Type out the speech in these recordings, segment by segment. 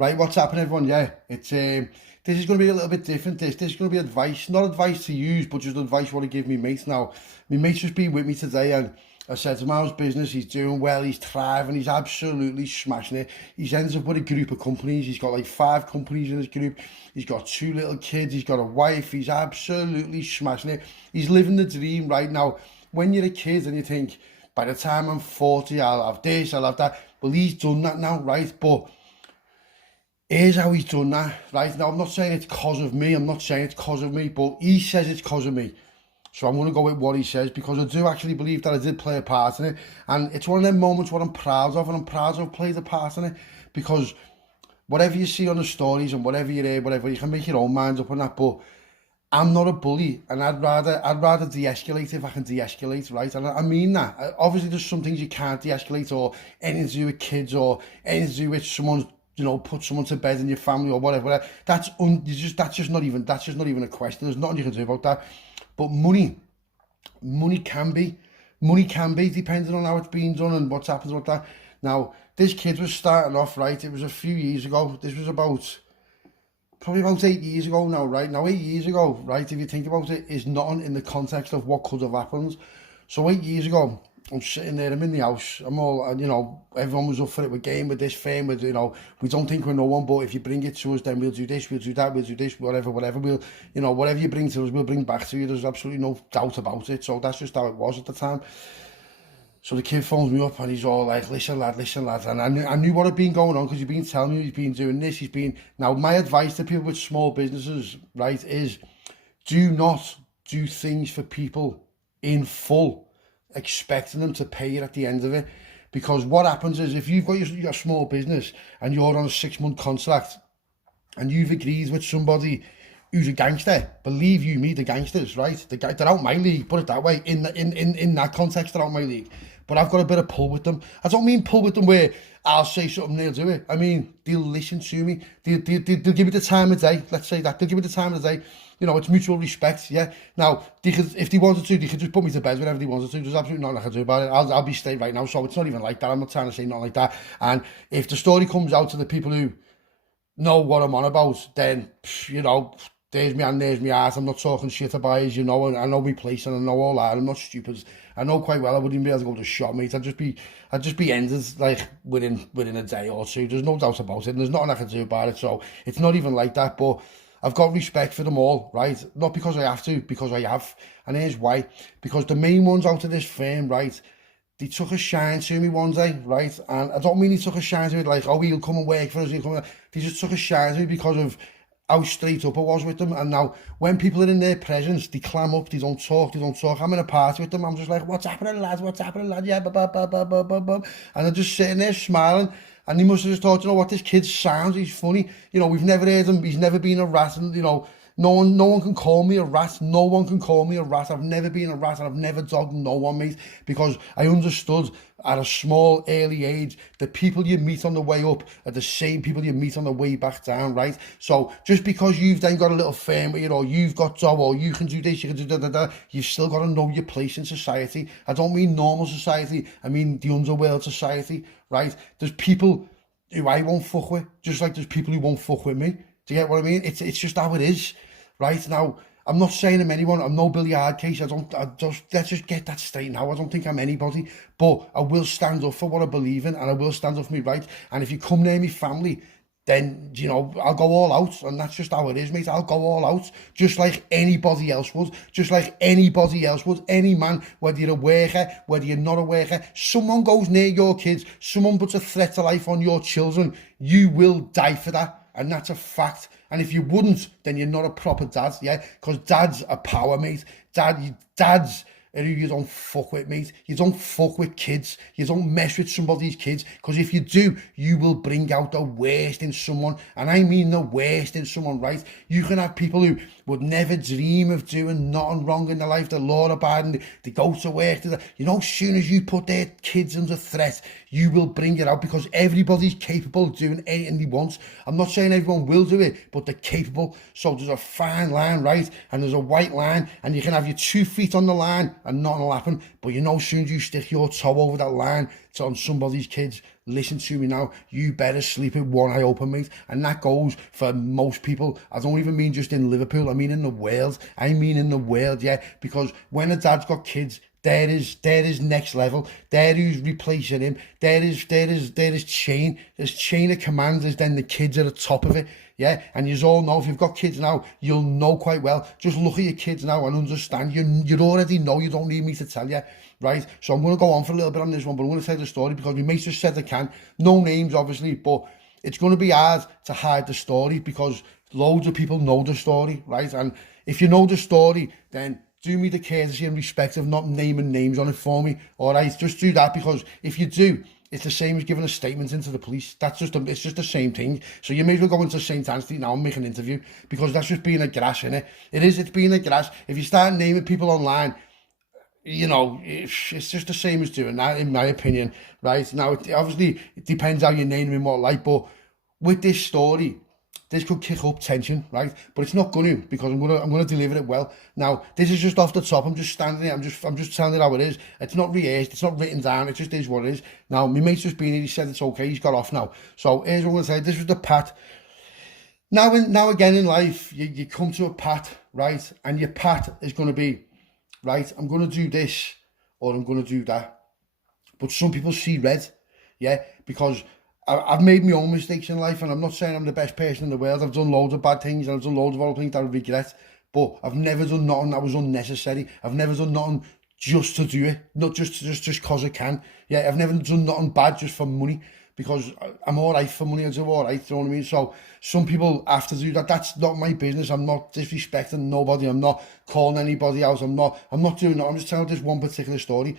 Right, what's happening, everyone? Yeah, it's this is going to be a little bit different. This is going to be advice, not advice to use, but just advice what I give me mates now. My mate's just been with me today, and I said to him, how's business? He's doing well, he's thriving, he's absolutely smashing it. He's ends up with a group of companies. He's got like 5 companies in his group. He's got 2 little kids. He's got a wife. He's absolutely smashing it. He's living the dream right now. When you're a kid and you think, by the time I'm 40, I'll have this, I'll have that. Well, he's done that now, right? But here's how he's done that, right? Now, I'm not saying it's because of me. I'm not saying it's because of me, but he says it's because of me. So I'm going to go with what he says, because I do actually believe that I did play a part in it. And it's one of them moments what I'm proud of, and I'm proud to have played a part in it, because whatever you see on the stories and whatever you hear, whatever, you can make your own mind up on that. But I'm not a bully, and I'd rather de-escalate if I can de-escalate, right? And I mean that. Obviously, there's some things you can't de-escalate, or anything to do with kids, or anything to do with someone's, put someone to bed in your family or whatever. That's just not even a question. There's nothing you can do about that. But money can be depending on how it's being done and what's happened with that. Now, this kid was starting off, right? It was a few years ago. This was probably about 8 years ago now, right? Now, 8 years ago, right, if you think about it, is nothing in the context of what could have happened. So 8 years ago, I'm sitting there, I'm in the house, I'm all, everyone was up for it, we're game with this fame, with, we don't think we're no one, but if you bring it to us, then we'll do this, we'll do that, we'll do this, whatever, we'll, whatever you bring to us, we'll bring back to you. There's absolutely no doubt about it. So that's just how it was at the time. So the kid phones me up and he's all like, listen lad, and I knew what had been going on, because he'd been telling me he's been doing this, now my advice to people with small businesses, right, is do not do things for people in full, expecting them to pay you at the end of it. Because what happens is, if you've got your small business and you're on a 6-month contract and you've agreed with somebody who's a gangster, believe you me, the gangsters, right, they're out my league, put it that way, in that context, they're out my league. But I've got a bit of pull with them. I don't mean pull with them where I'll say something, they'll do it. I mean, they'll listen to me. They'll give me the time of day. Let's say that. They'll give me the time of the day. It's mutual respect, yeah? Now, if they wanted to, they could just put me to bed whenever they wanted to. There's absolutely nothing I can do about it. I'll be straight right now, so it's not even like that. I'm not trying to say nothing like that. And if the story comes out to the people who know what I'm on about, then, there's me and there's me heart. I'm not talking shit about it, and I know my place and I know all that. I'm not stupid. I know quite well I wouldn't be able to go to shop, mate. I'd just be ended like within a day or two. There's no doubt about it, and there's nothing I can do about it. So it's not even like that. But I've got respect for them all, right? Not because I have to, because I have. And here's why. Because the main ones out of this firm, right, they took a shine to me one day, right? And I don't mean he took a shine to me like, oh, he'll come and work for us. They just took a shine to me because of how straight up I was with them. And now, when people are in their presence, they clam up, they don't talk. I'm in a party with them, I'm just like, what's happening, lad? Yeah, And they're just sitting there smiling. And he must have just thought, what, this kid sounds, he's funny. We've never heard him, he's never been a rat, and, no one can call me a rat. No one can call me a rat. I've never been a rat, and I've never dogged no one, mate, because I understood at a small, early age, the people you meet on the way up are the same people you meet on the way back down, right? So just because you've then got a little firm, or you've got job, or you can do this, you can do that, you've still got to know your place in society. I don't mean normal society, I mean the underworld society, right? There's people who I won't fuck with, just like there's people who won't fuck with me. Do you get what I mean? It's just how it is, right? Now, I'm not saying I'm anyone. I'm no Billy Hardcase. Let's just get that straight now. I don't think I'm anybody, but I will stand up for what I believe in, and I will stand up for me right. And if you come near me family, then, I'll go all out, and that's just how it is, mate. I'll go all out, just like anybody else would, any man, whether you're a worker, whether you're not a worker, someone goes near your kids, someone puts a threat to life on your children, you will die for that. And that's a fact. And if you wouldn't, then you're not a proper dad, yeah? Because dads are power, mate. Dads are who you don't fuck with, mate. You don't fuck with kids. You don't mess with somebody's kids. Because if you do, you will bring out the worst in someone. And I mean the worst in someone, right? You can have people who would never dream of doing nothing wrong in their life. They're law-abiding. They go to work. As soon as you put their kids under threat, you will bring it out, because everybody's capable of doing anything they want. I'm not saying everyone will do it, but they're capable. So there's a fine line, right? And there's a white line, and you can have your 2 feet on the line, and nothing will happen. But you know, as soon as you stick your toe over that line on somebody's kids, listen to me now, you better sleep with one eye open, mate. And that goes for most people. I don't even mean just in Liverpool, I mean in the world. I mean in the world, yeah. Because when a dad's got kids, there is next level. There who's replacing him. There is chain. There's chain of command. There's then the kids at the top of it. Yeah, and you all know, if you've got kids now, you'll know quite well. Just look at your kids now and understand. You already know, you don't need me to tell you, right? So I'm going to go on for a little bit on this one, but I'm going to tell the story because my mate just said they can. No names, obviously, but it's going to be hard to hide the story because loads of people know the story, right? And if you know the story, then do me the courtesy and respect of not naming names on it for me, all right? Just do that, because if you do, it's the same as giving a statement into the police. It's just the same thing. So you may as well go into St. Anne's Street now and make an interview, because that's just being a grass, innit? It's being a grass. If you start naming people online, you know, it's just the same as doing that, in my opinion, right? Now, obviously, it depends how you name them in what light, but with this story, this could kick up tension, right? But it's not going to, because I'm gonna deliver it well. Now, this is just off the top. I'm just standing here. I'm just telling it how it is. It's not rehearsed. It's not written down. It just is what it is. Now, my mate's just been here. He said it's okay. He's got off now. So here's what I'm gonna say. This was the pat. Now again in life, you come to a pat, right? And your pat is gonna be, right, I'm gonna do this or I'm gonna do that. But some people see red, yeah, because I've made my own mistakes in life, and I'm not saying I'm the best person in the world. I've done loads of bad things, and I've done loads of other things that I regret, but I've never done nothing that was unnecessary. I've never done nothing just to do it, not just because I can. Yeah, I've never done nothing bad just for money, because I'm all right for money. I do all right, you know what I mean? So some people have to do that. That's not my business. I'm not disrespecting nobody. I'm not calling anybody out. I'm not doing that. I'm just telling this one particular story.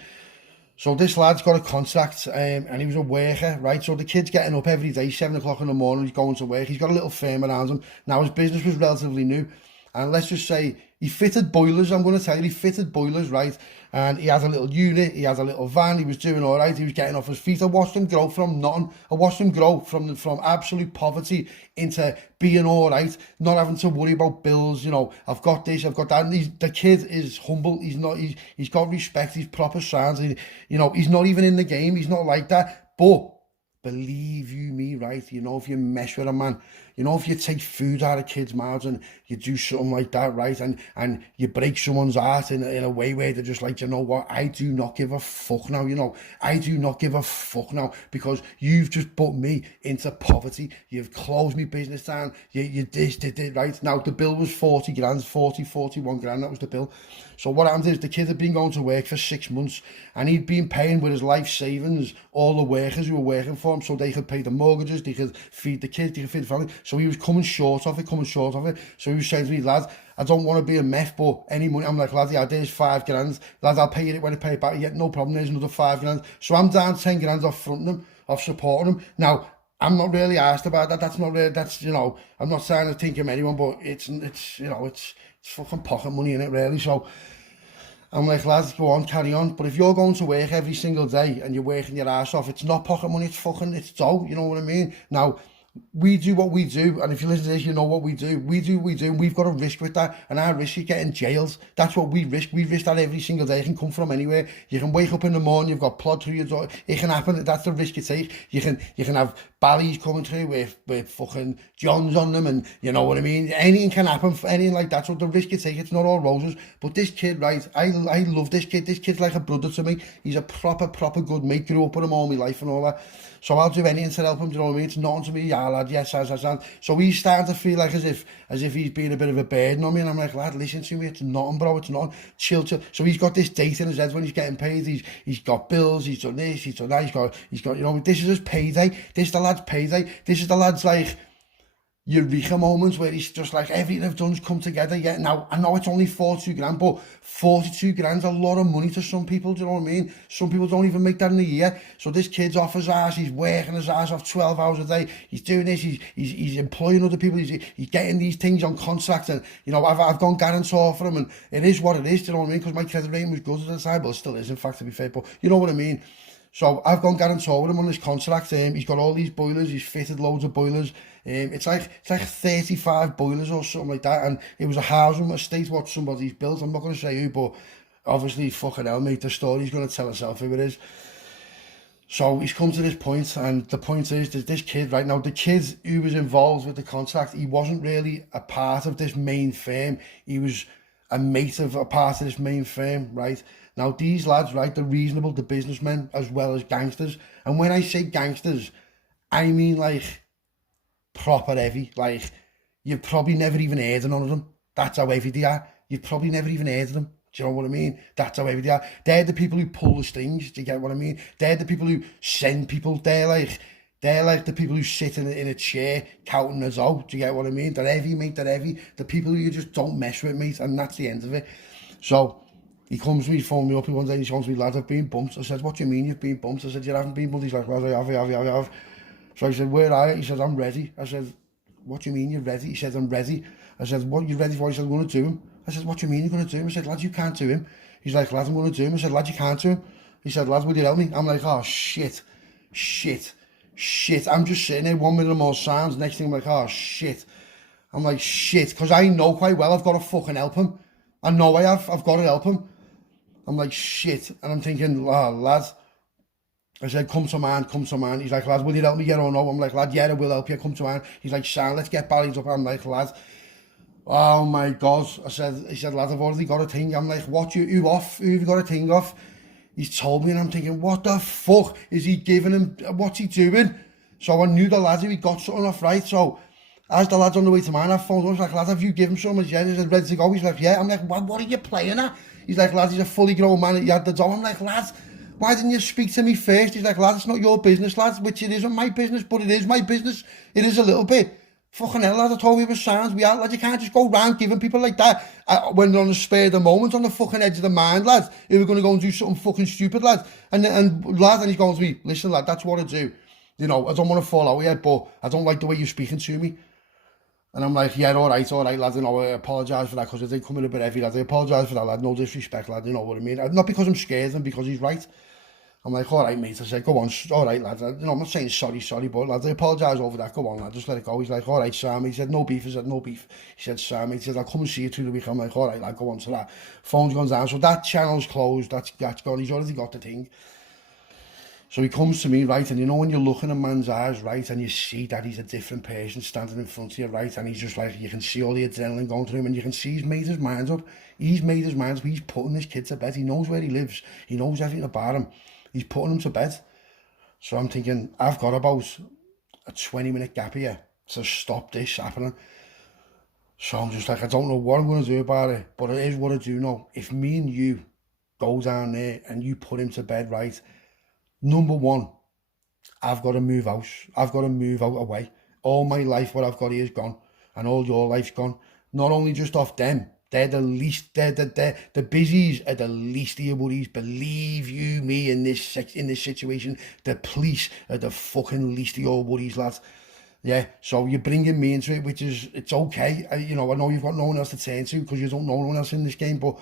So this lad's got a contract, and he was a worker, right? So the kid's getting up every day, 7 o'clock in the morning, he's going to work. He's got a little firm around him. Now, his business was relatively new. And let's just say he fitted boilers. I'm going to tell you, he fitted boilers, right? And he had a little unit, he had a little van, he was doing all right, he was getting off his feet. I watched him grow from nothing. I watched him grow from absolute poverty into being all right, not having to worry about bills. You know, I've got this, I've got that. And the kid is humble. He's got respect. He's proper sounds. You know, he's not even in the game. He's not like that. But believe you me, right? You know, if you mess with a man, you know, if you take food out of kids' mouths and you do something like that, right? And you break someone's heart in a way where they're just like, you know what? I do not give a fuck now, you know. I do not give a fuck now, because you've just put me into poverty. You've closed me business down. You did it, right? Now, the bill was 40 grand, 41 grand. That was the bill. So what happened is the kid had been going to work for 6 months, and he'd been paying with his life savings all the workers who were working for him, so they could pay the mortgages, they could feed the kids, they could feed the family. So he was coming short of it. So he was saying to me, lad, I don't want to be a meth, but any money. I'm like, lad, yeah, there's 5 grand. Lad, I'll pay it when I pay it back. Yeah, no problem, there's another 5 grand. So I'm down 10 grand off fronting him, off supporting him. Now, I'm not really asked about that. That's not really, that's, you know, I'm not saying to think of anyone, but it's you know, it's fucking pocket money in it, really. So I'm like, lads, go on, carry on. But if you're going to work every single day and you're working your ass off, it's not pocket money, it's dough, you know what I mean? Now, we do what we do, and if you listen to this, you know what we do. We do what we do, and we've got a risk with that, and our risk is getting jailed. That's what we risk. We risk that every single day. It can come from anywhere. You can wake up in the morning, you've got plod through your door. It can happen. That's the risk you take. You can have ballies coming through with fucking Johns on them, and you know what I mean? Anything can happen, anything like that. So the risk you take, it's not all roses. But this kid, right, I love this kid. This kid's like a brother to me. He's a proper good mate. Grew up with him all my life and all that. So I'll do anything to help him, do you know what I mean? It's nothing to me, yeah, lad, yes, as. So he's starting to feel like as if he's being a bit of a burden on me, and I'm like, lad, listen to me, it's nothing, bro, it's nothing, chill. So he's got this date in his head when he's getting paid, he's got bills, he's done this, he's done that, he's got, you know, this is his payday, this is the lad's payday, this is the lad's, like, eureka moments where he's just like, everything I've done's come together. Yeah, now I know it's only 42 grand, but 42 grand's a lot of money to some people, do you know what I mean? Some people don't even make that in a year. So this kid's off his ass, he's working his ass off 12 hours a day, he's doing this, he's employing other people, he's getting these things on contract, and you know, I've gone guarantor for him, and it is what it is, do you know what I mean? Because my credit rating was good at the time, but it still is, in fact, to be fair, but you know what I mean? So I've gone guarantor with him on this contract. He's got all these boilers. He's fitted loads of boilers. It's like 35 boilers or something like that. And it was a housing estate what somebody's built. I'm not going to say who, but Obviously, fucking hell, mate, the story's going to tell itself who it is. So he's come to this point, and the point is, there's this kid right now, the kid who was involved with the contract, he wasn't really a part of this main firm. He was a mate of a part of this main firm, right? Now, these lads, right, they're reasonable, they're businessmen as well as gangsters. And when I say gangsters, I mean like proper heavy. Like, you've probably never even heard of none of them. That's how heavy they are. You've probably never even heard of them. Do you know what I mean? That's how heavy they are. They're the people who pull the strings. Do you get what I mean? They're the people who send people. They're like the people who sit in a chair counting the dough. Do you get what I mean? They're heavy, mate. They're heavy. The people who you just don't mess with, mate. And that's the end of it. So he comes to me, phoned me up one day, and he shows me, lad, I've been bumped. I said, what do you mean you've been bumped? I said, you haven't been bumped? He's like, well, I have. So I said, where are you? He said, I'm ready. I said, what do you mean you're ready? He said, I'm ready. I said, what are you ready for? He said, I'm going to do him. I said, what do you mean you're going to do him? I said, lad, you can't do him. He's like, lad, I'm going to do him. I said, lad, you can't do him. He said, lad, will you help me? I'm like, oh, shit. I'm just sitting there, 1 minute more sounds. Next thing I'm like, oh, shit. I'm like, shit. Because I know quite well I've got to fucking help him. I know I have. I've got to help him. I'm like, shit. And I'm thinking, oh, lad. I said, come to man. He's like, lad, will you help me, yeah or no? I'm like, lad, yeah, I will help you, come to man. He's like, Sam, let's get Barry's up. I'm like, lad, oh my God. He said, lad, I've already got a thing. I'm like, what, who have you got a thing off? He's told me, and I'm thinking, what the fuck is he giving him, what's he doing? So I knew the lads, he got something off, right? So as the lad's on the way to mine, I phoned him, I was like, lad, have you given something? Yeah, he said, ready to go. He's like, yeah. I'm like, what are you playing at? He's like, lad, he's a fully grown man, he had the dough. I'm like, lad, why didn't you speak to me first? He's like, lad, it's not your business, lads, which it isn't my business, but it is my business. It is a little bit. Fucking hell, lad, I told you it was sounds. We are, lad, you can't just go round giving people like that when they're on the spur of the moment, on the fucking edge of the mind, lads. If we're going to go and do something fucking stupid, lads. And lad, and he's going to me, listen, lad, that's what I do. You know, I don't want to fall out yet, but I don't like the way you're speaking to me. And I'm like, yeah, all right, lad, you know, I apologise for that, because I did come in a bit heavy, lad. I apologise for that, lad, no disrespect, lad, you know what I mean? Not because I'm scared, and because he's right. I'm like, all right, mate. I said, go on, all right, lad. You know, I'm not saying sorry, but lad, I apologise over that. Go on, lad, just let it go. He's like, all right, Sam. He said, no beef. I said, no beef. He said, Sam. He said, I'll come and see you through the week. I'm like, all right, lad, go on to that. Phone's gone down. So that channel's closed. That's gone. He's already got the thing. So he comes to me, right, and you know when you're looking at man's eyes, right, and you see that he's a different person standing in front of you, right, and he's just like, you can see all the adrenaline going through him, and you can see he's made his mind up. He's made his mind up. He's putting this kid to bed. He knows where he lives. He knows everything about him. He's putting him to bed. So I'm thinking, I've got about a 20-minute gap here to stop this happening. So I'm just like, I don't know what I'm going to do about it, but it is what I do know. If me and you go down there and you put him to bed, right, number one, I've got to move out. I've got to move out away. All my life, what I've got here is gone, and all your life's gone. Not only just off them, they're the least, the busies are the least of your worries. Believe you me, in this situation, the police are the fucking least of your worries, lads. Yeah, so you're bringing me into it, which is, it's okay. You know, I know you've got no one else to turn to, because you don't know no one else in this game, but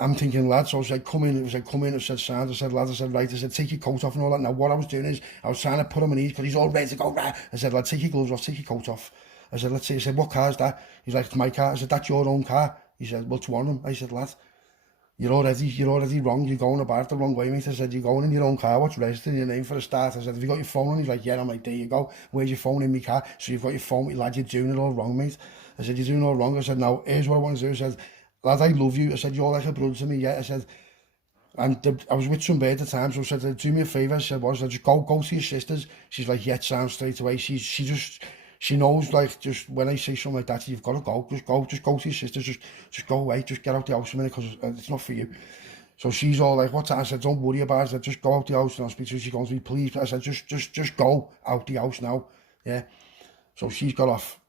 I'm thinking, lads, so I said, come in, I said, sound, I said, lads, I said, right, I said, take your coat off and all that. Now, what I was doing is, I was trying to put him on ease, because he's all ready to go, right. I said, lad, take your gloves off, take your coat off. I said, let's see. I said, what car is that? He's like, it's my car. I said, that's your own car. He said, well, it's one of them. I said, lad, you're already wrong. You're going about it the wrong way, mate. I said, you're going in your own car. What's registered in your name for a start? I said, have you got your phone on? He's like, yeah. I'm like, there you go. Where's your phone? In my car. So you've got your phone, lad, you're doing it all wrong, mate. I said, you're doing it all wrong. I said, now, here's what I want to do. I said, lad, I love you. I said, you're like a brother to me, yeah. I said, and I was with somebody at the time, so I said, do me a favour. I said, what? I said, just go to your sisters. She's like, yeah, it sounds straight away. She knows, like, just when I say something like that, you've got to go. Just go to your sisters. Just go away. Just get out the house a minute, because it's not for you. So she's all like, what's that? I said, don't worry about it. I said, just go out the house and I'll speak to her. She goes to me, please. I said, just go out the house now. Yeah. So she's got off.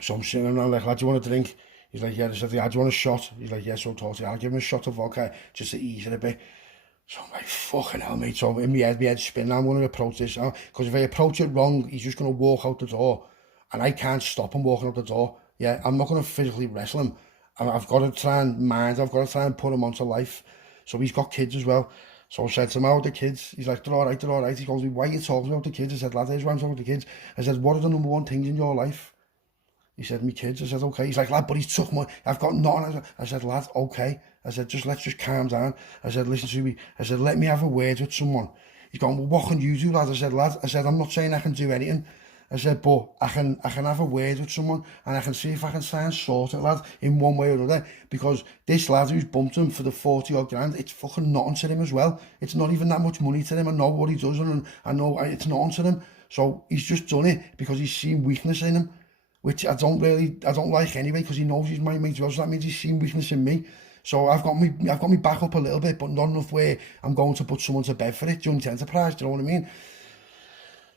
So I'm sitting there, like, lad, do you want a drink? He's like, yeah. I said, yeah, do you want a shot? He's like, yeah, so totally. I'll give him a shot of vodka just to ease it a bit. So I'm like, fucking hell, mate. So in my head's spinning. I'm going to approach this. Because if I approach it wrong, he's just going to walk out the door. And I can't stop him walking out the door. Yeah, I'm not going to physically wrestle him. I've got to try and put him onto life. So he's got kids as well. So I said to him, how are the kids? He's like, they're all right. He goes, why are you talking about the kids? I said, lad, here's why I'm talking about the kids. I said, what are the number one things in your life? He said, me kids. I said, okay. He's like, lad, but he's took my, I've got nothing. I said, lad, okay. I said, let's just calm down. I said, listen to me. I said, let me have a word with someone. He's going, well, what can you do, lad? I said, lad, I'm not saying I can do anything. I said, but I can have a word with someone and I can see if I can try and sort it, lad, in one way or another. Because this lad who's bumped him for the 40 odd grand, it's fucking nothing to him as well. It's not even that much money to him. I know what he does and I know it's nothing to him. So he's just done it because he's seen weakness in him, which I don't like anyway, because he knows he's my mate as well. So that means he's seen weakness in me. So I've got me back up a little bit, but not enough where I'm going to put someone to bed for it. Joint enterprise, do you know what I mean?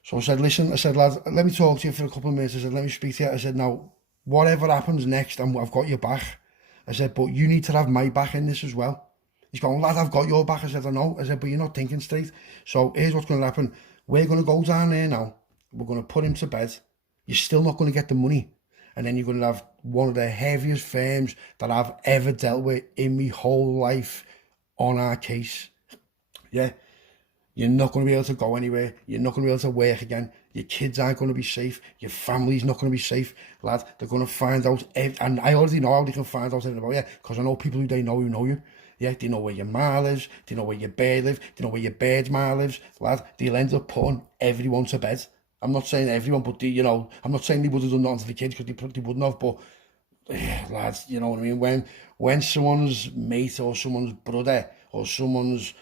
So I said, listen, I said, lad, let me talk to you for a couple of minutes. I said, let me speak to you. I said, now, whatever happens next, I've got your back. I said, but you need to have my back in this as well. He's going, lad, I've got your back. I said, I know. I said, but you're not thinking straight. So here's what's going to happen. We're going to go down there now. We're going to put him to bed. You're still not going to get the money. And then you're going to have one of the heaviest firms that I've ever dealt with in my whole life on our case. Yeah. You're not going to be able to go anywhere. You're not going to be able to work again. Your kids aren't going to be safe. Your family's not going to be safe. Lad, they're going to find out. And I already know how they can find out everything about you, because I know people who know you. Yeah, they know where your ma lives. They know where your bird lives. They know where your bird's ma lives. Lad, they'll end up putting everyone to bed. I'm not saying everyone, but I'm not saying they would have done nothing to the kids, because they wouldn't have, but lads, you know what I mean? When someone's mate or someone's brother or someone's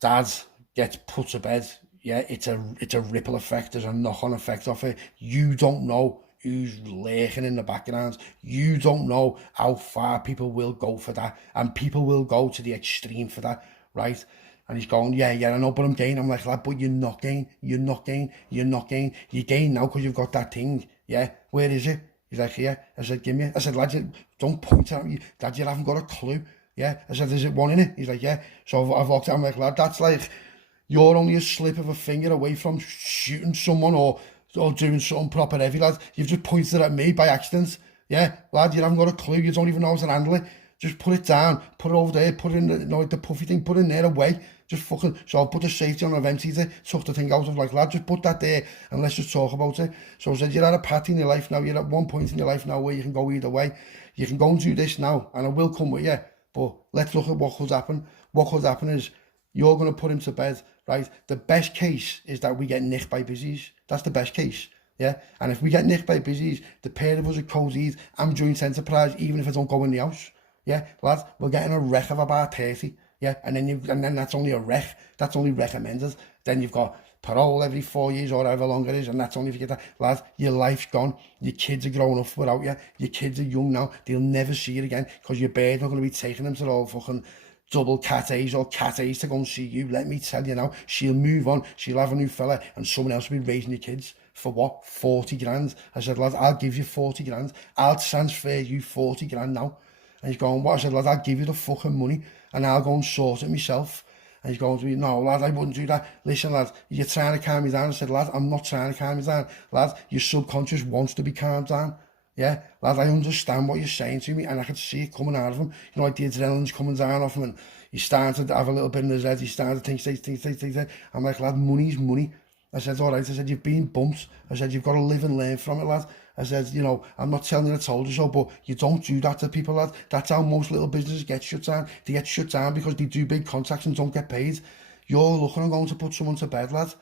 dad gets put to bed, yeah, it's a ripple effect. There's a knock-on effect of it. You don't know who's lurking in the background. You don't know how far people will go for that, and people will go to the extreme for that, right? And he's going, yeah, I know, but I'm gay. I'm like, lad, but you're not gay. You're gay now because you've got that thing. Yeah, where is it? He's like, yeah. I said, give me it. I said, lad, don't point at me. Dad, you haven't got a clue. Yeah. I said, is it one in it? He's like, yeah. So I've looked at him like, lad, that's like, you're only a slip of a finger away from shooting someone or doing something proper heavy, lad. You've just pointed at me by accident. Yeah, lad, you haven't got a clue. You don't even know how to handle it. Just put it down, put it over there, put it in the puffy thing, put it in there away. Just fucking, so I'll put the safety on, I've emptied it, took the thing out of, like, lad, just put that there and let's just talk about it. So I said, you're at a party in your life now, you're at one point in your life now where you can go either way. You can go and do this now, and I will come with you, but let's look at what could happen. What could happen is, you're going to put him to bed, right? The best case is that we get nicked by busies. That's the best case, yeah? And if we get nicked by busies, the pair of us are cozied, I'm joint enterprise, even if I don't go in the house. Yeah, lad, we're getting a wreck of about 30. Yeah, and then that's only a wreck. That's only recommended. Then you've got parole every 4 years or however long it is, and that's only if you get that. Lad, your life's gone. Your kids are growing up without you. Your kids are young now. They'll never see you again, because your bird's not going to be taking them to all fucking double cat A's or cat A's to go and see you. Let me tell you now, she'll move on. She'll have a new fella, and someone else will be raising your kids. For what? 40 grand. I said, lad, I'll give you 40 grand. I'll transfer you 40 grand now. And he's going, what? I said, lad, I'll give you the fucking money and I'll go and sort it myself. And he's going to me, no, lad, I wouldn't do that. Listen, lad, you're trying to calm me down. I said, lad, I'm not trying to calm you down. Lad, your subconscious wants to be calmed down. Yeah, lad, I understand what you're saying to me, and I could see it coming out of him. You know, like the adrenaline's coming down off him, and he's starting to have a little bit in his head. He's starting to think. I'm like, lad, money's money. I said, all right. I said, you've been bumped. I said, you've got to live and learn from it, lad. I said, you know, I'm not telling you I told you so, but you don't do that to people, lad. That's how most little businesses get shut down. They get shut down because they do big contracts and don't get paid. You're looking and going to put someone to bed, lad.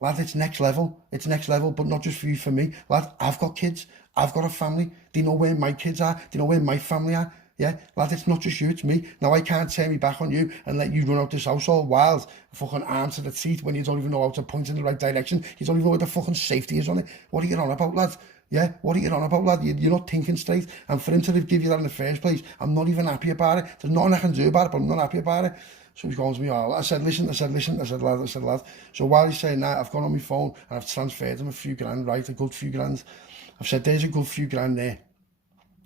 Lad, it's next level. It's next level, but not just for you, for me. Lad, I've got kids. I've got a family. They know where my kids are. They know where my family are. Yeah, lad, it's not just you, it's me. Now, I can't turn me back on you and let you run out this house all wild, fucking arms to the teeth, when you don't even know how to point in the right direction. You don't even know where the fucking safety is on it. What are you on about, lad? Yeah, what are you on about, lad? You're not thinking straight. And for him to give you that in the first place, I'm not even happy about it. There's nothing I can do about it, but I'm not happy about it. So he's going to me, oh, I said, listen, lad. So while he's saying that, I've gone on my phone and I've transferred him a few grand, right? A good few grand. I've said, there's a good few grand there.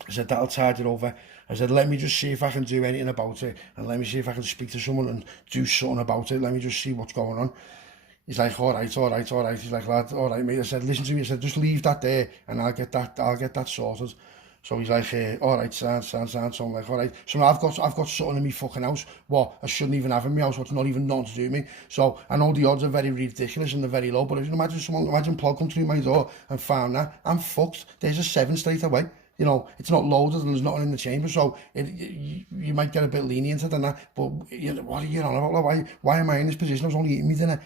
I said, that'll tide it over. I said, let me just see if I can do anything about it, and let me see if I can speak to someone and do something about it. Let me just see what's going on. He's like, all right. He's like, lad, all right, mate. I said, listen to me. I said, just leave that there and I'll get that sorted. So he's like, all right, sound. So I'm like, all right. So now I've got something in my fucking house. What? I shouldn't even have in my house. What's not even nothing to do with me. So I know the odds are very ridiculous and they're very low, but if you imagine plug come through my door and found that, I'm fucked. There's a 7 straight away. You know, it's not loaded and there's nothing in the chamber, so you might get a bit lenient than that. But what are you on about? Like, why am I in this position? I was only eating me dinner.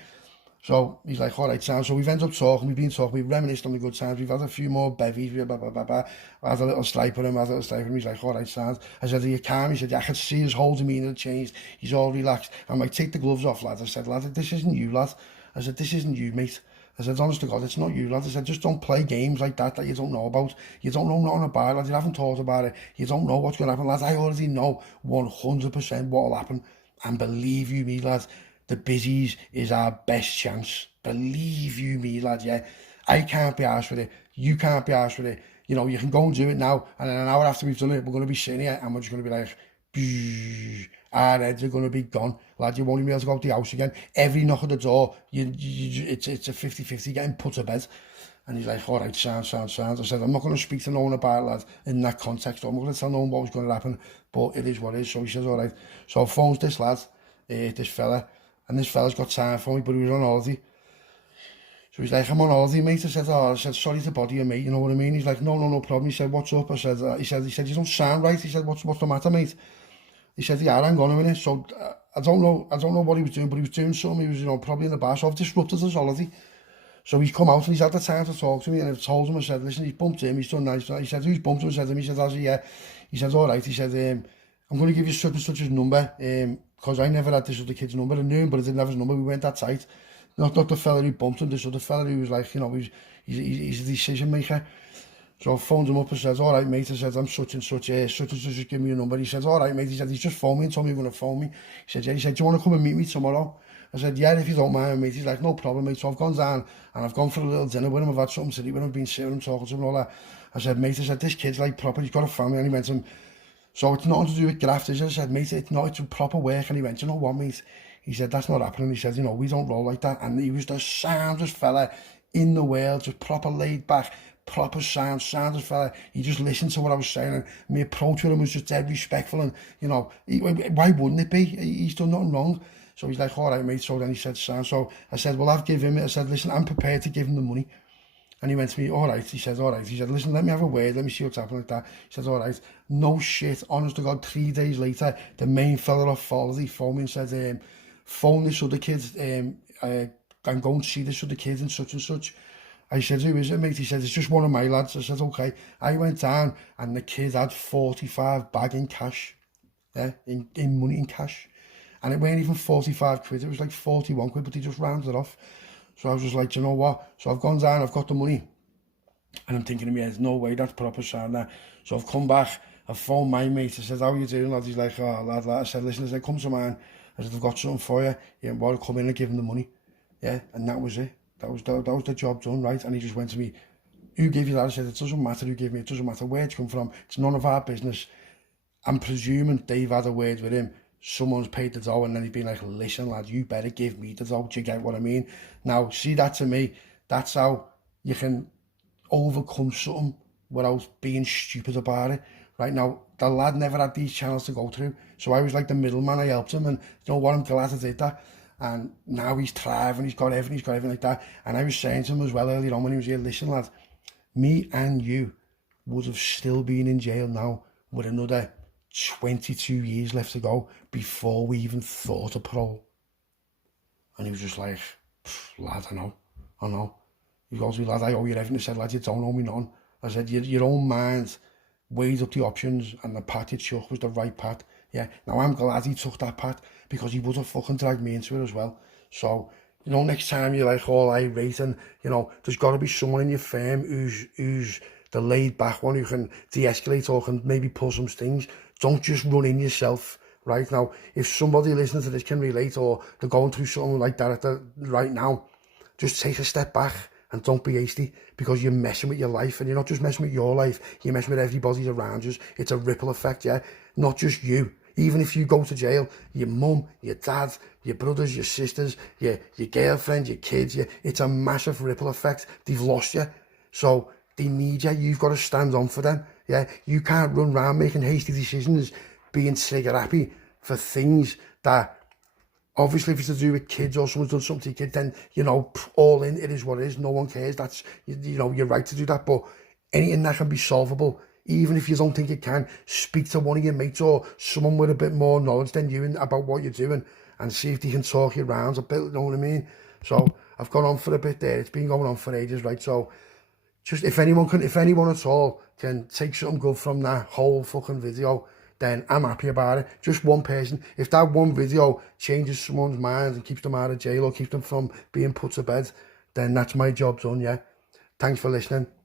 So he's like, all right, Sam. So we've ended up talking, we've been talking, we've reminisced on the good times, we've had a few more bevies, blah, blah, blah, blah. I had a little stripe with him, He's like, all right, Sam. I said, are you calm? He said, yeah, I could see his whole demeanour had changed. He's all relaxed. I'm like, take the gloves off, lad. I said, lad, this isn't you, lad. I said, this isn't you, mate. I said, honest to God, it's not you, lad. I said, just don't play games like that you don't know about. You don't know nothing about it, lad. You haven't thought about it. You don't know what's going to happen, lad. I already know 100% what will happen. And believe you me, lad, the busies is our best chance. Believe you me, lad, yeah. I can't be arsed with it. You can't be arsed with it. You know, you can go and do it now, and then an hour after we've done it, we're going to be sitting here, and we're just going to be like, our heads are going to be gone. Lad, you won't even be able to go out the house again. Every knock at the door, it's a 50-50 getting put to bed. And he's like, all right, sounds. I said, I'm not going to speak to no one about it, lad, in that context. I'm not going to tell no one what was going to happen, but it is what it is. So he says, all right. So I phones this lad, this fella, and this fella's got time for me, but he was on holiday. So he's like, I'm on holiday, mate. I said, sorry to bother you, mate, you know what I mean? He's like, no problem. He said, what's up? I said, he said, you don't sound right. He said, what's the matter, mate? He said, yeah, hang on a minute. So I don't know what he was doing, but he was doing something. He was, you know, probably in the bar. So I've disrupted his holiday. So he's come out and he's had the time to talk to me, and I've told him, I said, listen, he's bumped him, he's done nice. He said, who's bumped him? I said to him, he said, yeah. He said, all right. He said, I'm going to give you such and such his number, because I never had this other kid's number. I knew him, but I didn't have his number. We weren't that tight. Not the fella who bumped him, this other fella who was like, you know, he's a decision maker. So I phoned him up and said, all right, mate. I said, I'm such and such, just give me your number. He said, all right, mate. He said, he's just phoned me and told me you're going to phone me. He said, yeah. He said, do you want to come and meet me tomorrow? I said, yeah, if you don't mind, mate. He's like, no problem, mate. So I've gone down and I've gone for a little dinner with him. I've had something to eat with him, been sitting with him, talking to him and all that. I said, mate, I said, this kid's like proper, he's got a family. And he went to him, so it's nothing to do with graft. I said, mate, it's proper work. And he went, you know what, mate? He said, that's not happening. He said, you know, we don't roll like that. And he was the soundest fella in the world, just proper laid back, proper soundest fella. He just listened to what I was saying, and my approach with him was just dead respectful. And, you know, why wouldn't it be? He's done nothing wrong. So he's like, all right, mate. So then he said, sound. So I said, well, I've given him it. I said, listen, I'm prepared to give him the money. And he went to me, all right. He said, all right. He said, listen, let me have a word. Let me see what's happening like that. He said, all right. No shit. Honest to God, 3 days later, the main fella off holiday phoned me and said, phone this other kid. I'm going to see this other kid and such. I said, who is it, mate? He said, it's just one of my lads. I said, okay. I went down and the kid had 45 bag in cash. Yeah, in money, in cash. And it weren't even 45 quid. It was like 41 quid, but he just rounded it off. So I was just like, you know what? So I've gone down, I've got the money. And I'm thinking to me, there's no way that's proper sound there. So I've come back, I've phoned my mate. I said, how are you doing, lad? He's like, oh, lad. I said, listen, I said, come to mine. I said, I've got something for you. Yeah, well, I'll come in and give him the money. Yeah, and that was it. That was the job done, right? And he just went to me, who gave you that? I said, it doesn't matter who gave me, it doesn't matter where it's come from. It's none of our business. I'm presuming they've had a word with him. Someone's paid the dough and then he's been like, listen, lad, you better give me the dough. Do you get what I mean? Now, see, that to me, that's how you can overcome something without being stupid about it. Right now, the lad never had these channels to go through. So I was like the middleman, I helped him, and you know what, I'm glad I did that. And now he's thriving, he's got everything like that. And I was saying to him as well earlier on when he was here, listen, lad, me and you would have still been in jail now with another 22 years left to go before we even thought of parole. And he was just like, lad, I know. He goes to me, lad, I owe you everything. I said, lad, you don't owe me none. I said, your own mind weighed up the options and the path you took was the right path. Yeah, now I'm glad he took that path because he would have fucking dragged me into it as well. So, you know, next time you're like all irate and, you know, there's got to be someone in your firm who's the laid back one who can de-escalate or can maybe pull some strings. Don't just run in yourself, right? Now, if somebody listening to this can relate or they're going through something like that right now, just take a step back and don't be hasty because you're messing with your life, and you're not just messing with your life, you're messing with everybody around you. It's a ripple effect, yeah? Not just you. Even if you go to jail, your mum, your dad, your brothers, your sisters, your girlfriend, your kids, it's a massive ripple effect. They've lost you. So they need you. You've got to stand on for them. Yeah, you can't run around making hasty decisions, being trigger happy for things that, obviously, if it's to do with kids or someone's done something to your kid, then, you know, all in, it is what it is. No one cares. That's, you know, you're right to do that. But anything that can be solvable, even if you don't think you can, speak to one of your mates or someone with a bit more knowledge than you about what you're doing, and see if they can talk you around a bit, you know what I mean? So I've gone on for a bit there. It's been going on for ages, right? So just if anyone at all can take something good from that whole fucking video, then I'm happy about it. Just one person. If that one video changes someone's mind and keeps them out of jail or keeps them from being put to bed, then that's my job done, yeah. Thanks for listening.